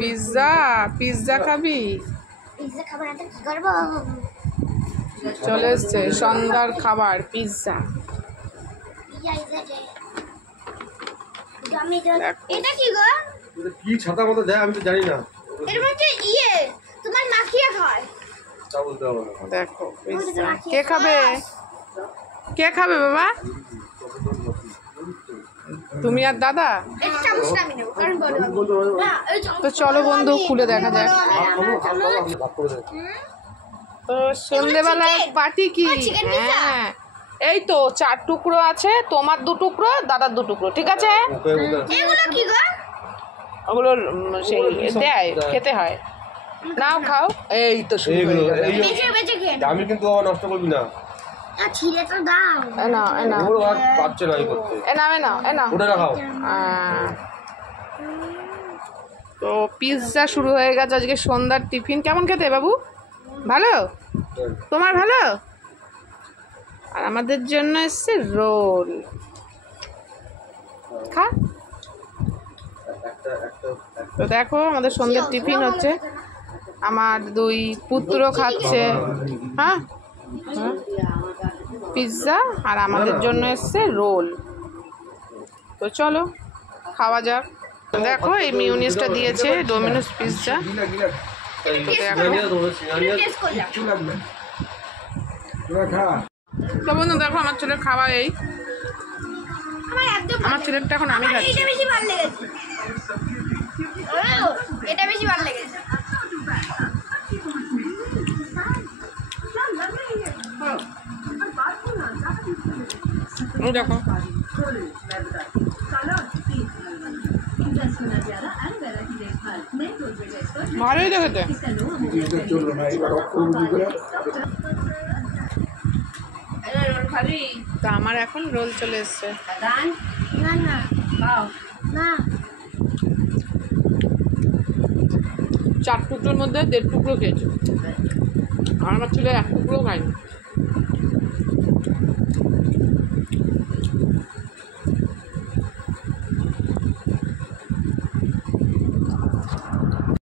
Pizza pizza খাবি? Pizza খাবার কি করবো? চলে এসছে সন্ধ্যার খাবার পিৎজা। এটা কি গো? কি ছাতা মতো দেয় আমি তো জানি না। এর মধ্যে তোমার মাখিয়ে খায়। দেখো পিৎজা কে খাবে? কে খাবে বাবা? তুমি আর দাদা? তো চলো বন্ধু খুলে দেখা যাক। তো সন্ধ্যেবেলায় পার্টি কি? হ্যাঁ এই তো 4 টুকরো আছে, তোমার 2 টুকরো, দাদার 2 টুকরো, ঠিক আছে? ওগুলো সেই দেয়, খেতে হয়। নাও খাও। এই তো আমি কিন্তু নষ্ট করবি না। তো পিৎজা শুরু হয়ে গেছে আজকে সন্ধ্যার টিফিন। কেমন খেতে বাবু? ভালো? তোমার ভালো? আর আমাদের জন্য এসছে রোল। খা। তো দেখো আমাদের সন্ধ্যার টিফিন হচ্ছে। আমার 2 পুত্র খাচ্ছে হ্যাঁ পিৎজা, আর আমাদের জন্য এসছে রোল। তো চলো খাওয়া যাক। দেখো এই মিউনিসটা দিয়েছে ডোমিনোস পিৎজা। তো বন্ধু দেখো আমার ছেলের খাওয়া এই। আমার ছেলেরটা এখন আমি খাচ্ছি। এটা বেশি ভালো লেগেছে। দেখো ভালোই দেখেছে। তো আমার এখন রোল চলে এসছে। না না না 4 টুকরোর মধ্যে 1.5 টুকরো খেয়েছে, আর আমার ছেলে 1 টুকরো খায়নি।